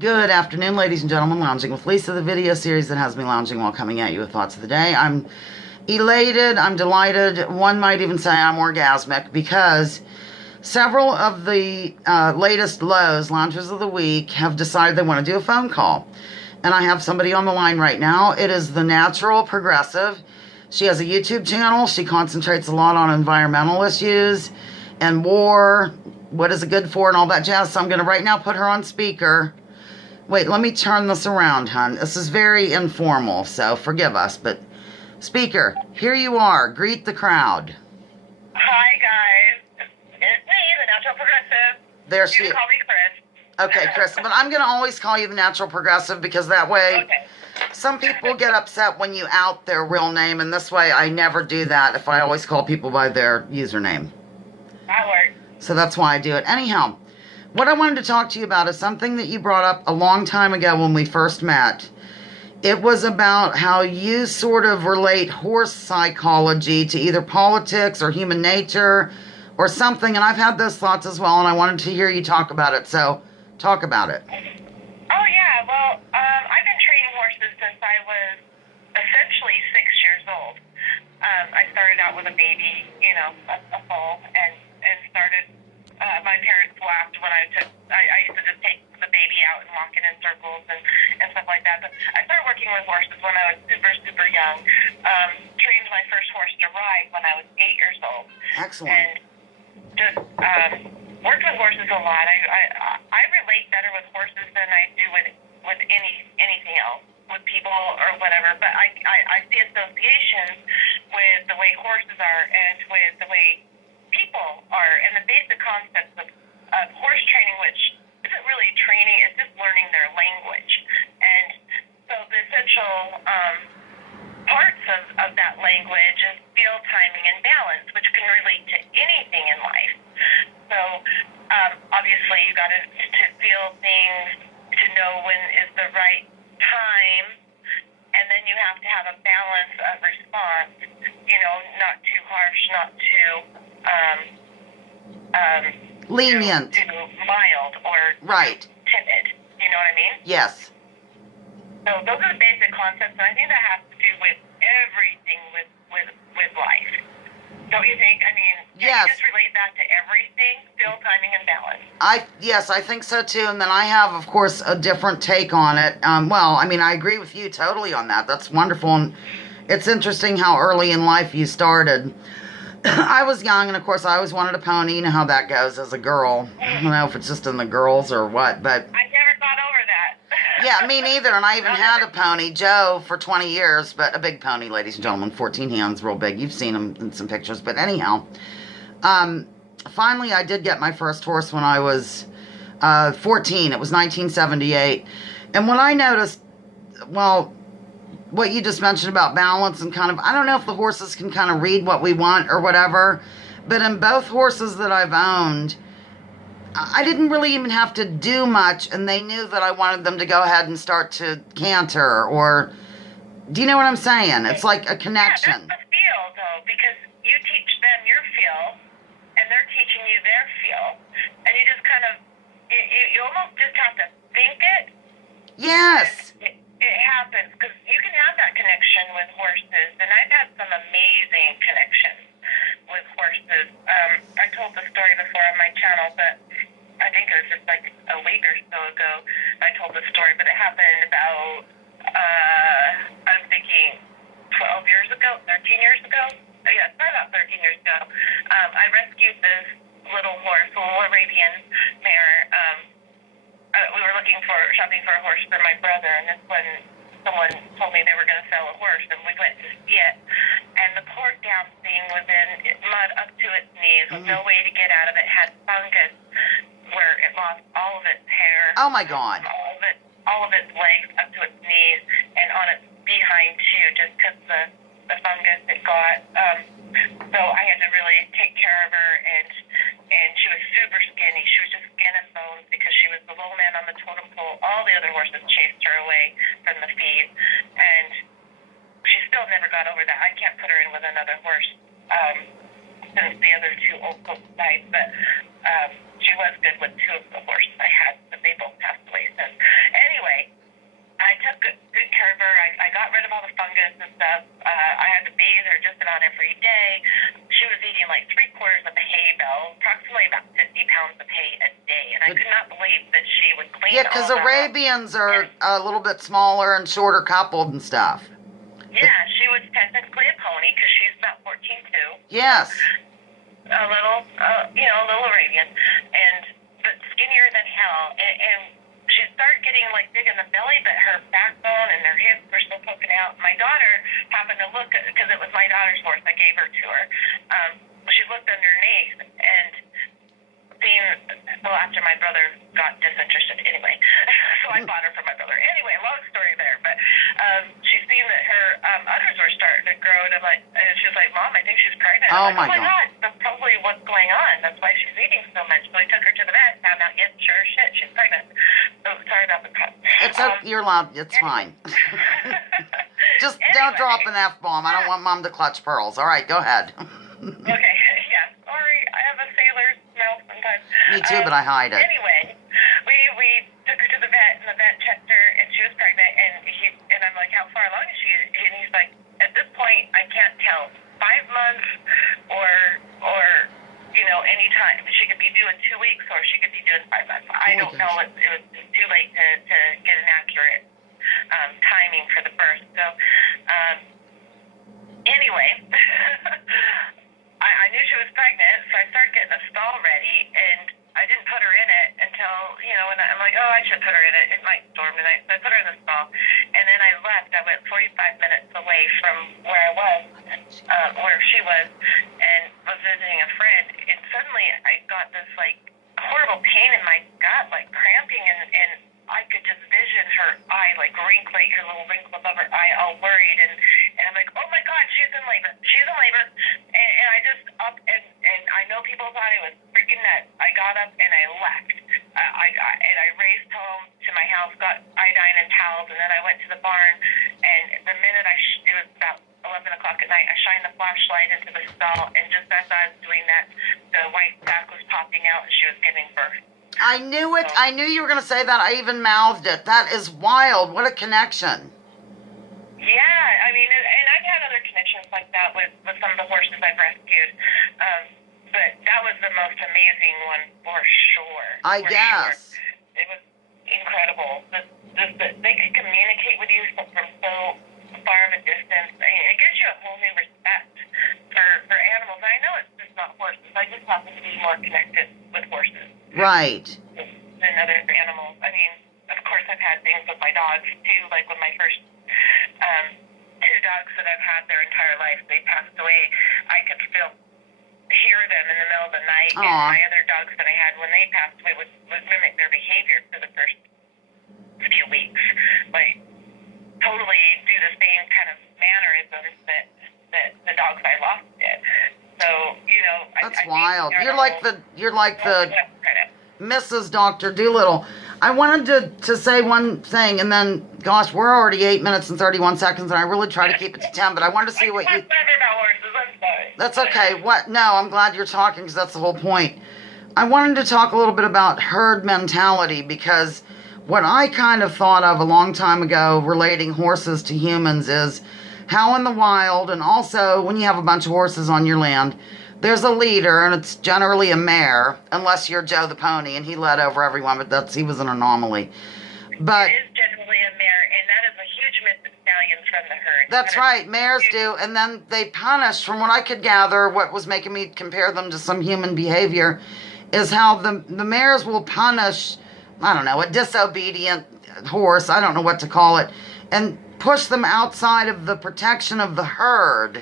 Good afternoon, ladies and gentlemen. Lounging with Lisa, the video series that has me lounging while coming at you with thoughts of the day. I'm elated, I'm delighted, one might even say I'm orgasmic, because several of the latest lows, launchers of the week, have decided they want to do a phone call. And I have somebody on the line right now. It is the Natural Progressive. She has a YouTube channel. She concentrates a lot on environmental issues and war, what is it good for, and all that jazz. So I'm going to right now put her on speaker. Wait, let me turn this around, hon. This is very informal, so forgive us. But, speaker, here you are. Greet the crowd. Hi, guys. It's me, the Natural Progressive. There she is. You can call me Chris. Okay, Chris. But I'm going to always call you the Natural Progressive, because that way some people get upset when you out their real name, and this way I never do that if I always call people by their username. That works. So that's why I do it. Anyhow, what I wanted to talk to you about is something that you brought up a long time ago when we first met. It was about how you sort of relate horse psychology to either politics or human nature or something, and I've had those thoughts as well, and I wanted to hear you talk about it, so talk about it. Oh, yeah. Well, I've been training horses since I was essentially 6 years old. I started out with a baby, a foal, and started. My parents laughed when I used to just take the baby out and walk it in circles and stuff like that. But I started working with horses when I was super, super young. Trained my first horse to ride when I was 8 years old. Excellent. And just worked with horses a lot. I relate better with horses than I do with anything else, with people or whatever. But I see associations with the way horses are and with the way people are, and the basic concepts of horse training, which isn't really training, it's just learning their language. And so the essential parts of that language is feel, timing, and balance, which can relate to anything in life. So obviously you got to feel things, to know when is the right time, and then you have to have a balance of response, not too harsh, not too lenient, too mild, or right, timid. You know what I mean? Yes. So those are the basic concepts, and I think that has to do with everything with life. Don't you think? I mean, yes. You just relate that to everything, feel, timing, and balance. Yes, I think so too. And then I have, of course, a different take on it. I agree with you totally on that. That's wonderful. And it's interesting how early in life you started. I was young, and of course, I always wanted a pony. You know how that goes as a girl. I don't know if it's just in the girls or what, but I never got over that. yeah, me neither. And I even had a pony, Joe, for 20 years, but a big pony, ladies and gentlemen, 14 hands, real big. You've seen him in some pictures. But anyhow, finally, I did get my first horse when I was 14. It was 1978. And when I noticed, what you just mentioned about balance and kind of, I don't know if the horses can kind of read what we want or whatever, but in both horses that I've owned, I didn't really even have to do much, and they knew that I wanted them to go ahead and start to canter, or, do you know what I'm saying? It's like a connection. Yeah, that's the feel, though, because you teach them your feel, and they're teaching you their feel, and you just kind of, you almost just have to think it. Yes. It happens, because you can have that connection with horses, and I've had some amazing connections with horses. I told the story before on my channel, but I think it was just like a week or so ago I told the story, but it happened about, I'm thinking 12 years ago, 13 years ago? Yeah, it's probably about 13 years ago. I rescued this little horse, a little Arabian mare. We were shopping for a horse for my brother, and this one, someone told me they were going to sell a horse, and we went to see it. And the poor damn thing was in mud up to its knees with no way to get out of it. Had fungus where it lost all of its hair. Oh my God. All of its legs up to its knees, and on its behind too, just because the fungus it got. So I had to really take care of her, and she was super skinny. She was just skin and bones because she was the little man on the totem pole. All the other horses chased her away from the feed, and she still never got over that. I can't put her in with another horse since the other two old folks died, but she was good with two of the horses I had, but they both passed away since. day. She was eating like 3/4 of a hay bale, approximately about 50 pounds of hay a day, and I could not believe that she would clean Yeah, because all that up. Arabians are a little bit smaller and shorter coupled and stuff. Yeah, she was technically a pony because she's about 14'2". Yes. A little, a little Arabian, but skinnier than hell. And she started getting like big in the belly, but her backbone and her hips were still poking out. My daughter happened to look because it was my daughter's horse. I gave her to her. She looked underneath and seen. Well, after my brother got disinterested, anyway, so I bought her for my brother. Anyway, long story there, but she's seen that her udders were starting to grow, and she's like, "Mom, I think she's pregnant." Oh, I'm like, my oh my God, that's probably what's going on. That's why she's eating so much. So we took her to the vet, found out, yes, sure as shit, she's pregnant. So sorry about the cut. It's okay. You're allowed. It's fine. Just don't drop an F-bomb. I don't want Mom to clutch pearls. All right, go ahead. Okay, yeah, sorry, I have a sailor's mouth sometimes. Me too, but I hide it. Anyway, we took her to the vet, and the vet checked her, and she was pregnant, and I'm like, how far along is she? And he's like, at this point, I can't tell. 5 months or any time. She could be due in 2 weeks, or she could be due in 5 months. I don't know. It was too late to get an accurate timing for the birth. So, anyway, I knew she was pregnant, so I started getting a stall ready, and I didn't put her in it until, and I'm like, oh, I should put her in it. It might storm tonight. So I put her in the stall, and then I left. I went 45 minutes away from where I was, where she was, and was visiting a friend, and suddenly I got this, like, horrible pain in my gut, like cramping, and I could just vision her eye, like, wrinkly, her little wrinkle above her eye, all worried, and I'm like, oh my God, she's in labor. She's in labor. And I just and I know people thought I was freaking nuts. I got up and I left. I raced home to my house, got iodine and towels, and then I went to the barn, and the minute it was about 11 o'clock at night, I shined the flashlight into the stall, and just as I was doing that, the white sac was popping out, and she was giving birth. I knew it. I knew you were going to say that. I even mouthed it. That is wild. What a connection. Yeah, I mean, and I've had other connections like that with some of the horses I've rescued, but that was the most amazing one for sure. I guess. Sure. It was incredible. They could communicate with you from so far of a distance. I mean, it gives you a whole new respect for animals. I know it's just not horses. I just happen to be more connected with horses. Right. Than other animals. I mean, of course, I've had things with my dogs too. Like when my first 2 dogs that I've had their entire life, they passed away. I could still hear them in the middle of the night. Aww. And my other dogs that I had when they passed away would mimic their behavior for the first few weeks. Like totally do the same kind of mannerisms that the dogs I lost did. So, that's wild. You're like the Mrs. Dr. Doolittle. I wanted to say one thing, and then, gosh, we're already 8 minutes and 31 seconds, and I really try to keep it to 10, but I wanted to see what you... That's okay. No, I'm glad you're talking, because that's the whole point. I wanted to talk a little bit about herd mentality, because what I kind of thought of a long time ago relating horses to humans is how in the wild, and also when you have a bunch of horses on your land, there's a leader, and it's generally a mare, unless you're Joe the Pony, and he led over everyone, but he was an anomaly. But it is generally a mare, and that is a huge myth that stallions from the herd. That's right, mares do, and then they punish, from what I could gather, what was making me compare them to some human behavior, is how the mares will punish, I don't know, a disobedient horse, I don't know what to call it, and push them outside of the protection of the herd.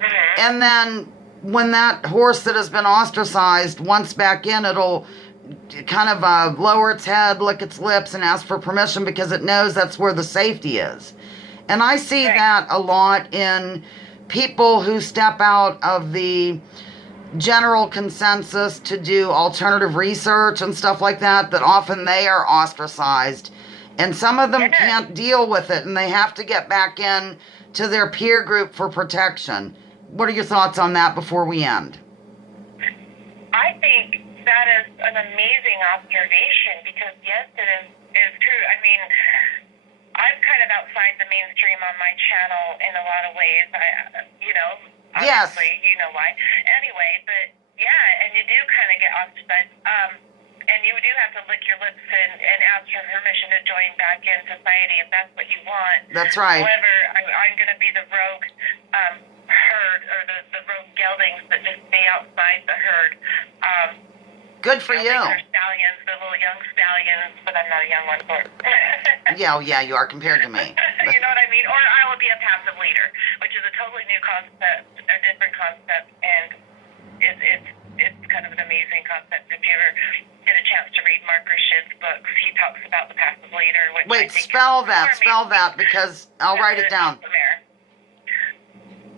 Mm-hmm. And then when that horse that has been ostracized once back in, it'll kind of lower its head, lick its lips, and ask for permission because it knows that's where the safety is. And I see that a lot in people who step out of the general consensus to do alternative research and stuff like that often they are ostracized. And some of them can't deal with it, and they have to get back in to their peer group for protection. What are your thoughts on that before we end? I think that is an amazing observation because, yes, it is true. I mean, I'm kind of outside the mainstream on my channel in a lot of ways. Yes. Obviously, you know why. Anyway, but yeah, and you do kind of get ostracized. And you do have to lick your lips and ask for permission to join back in society if that's what you want. That's right. However, I'm going to be the rogue herd, or the rogue geldings that just stay outside the herd. Good for you. They're stallions, the little young stallions, but I'm not a young one. Yeah, you are compared to me. You know what I mean? Or I will be a passive leader, which is a totally new concept, a different concept, and it's kind of an amazing concept. If you ever get a chance to read Mark Rashid's books, he talks about the passive leader. Which Wait, I think spell that, because I'll write it down.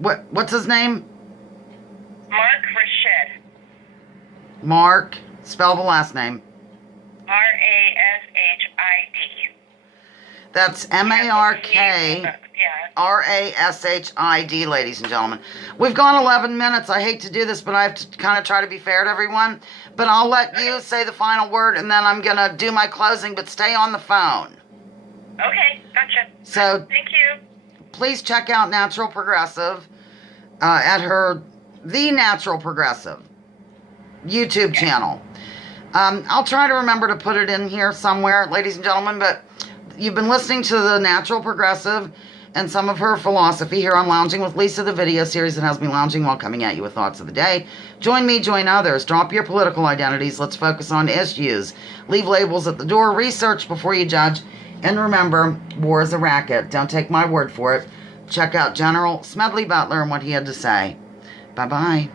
What's his name? Mark Rashid. Mark. Spell the last name. Rashid. That's MARKRASHID, ladies and gentlemen. We've gone 11 minutes. I hate to do this, but I have to kind of try to be fair to everyone. But I'll let you say the final word, and then I'm going to do my closing, but stay on the phone. Okay, gotcha. So, thank you. Please check out Natural Progressive at her The Natural Progressive YouTube channel. I'll try to remember to put it in here somewhere, ladies and gentlemen, but you've been listening to the Natural Progressive and some of her philosophy here on Lounging with Lisa, the video series that has me lounging while coming at you with thoughts of the day. Join me, join others. Drop your political identities. Let's focus on issues. Leave labels at the door. Research before you judge. And remember, war is a racket. Don't take my word for it. Check out General Smedley Butler and what he had to say. Bye-bye.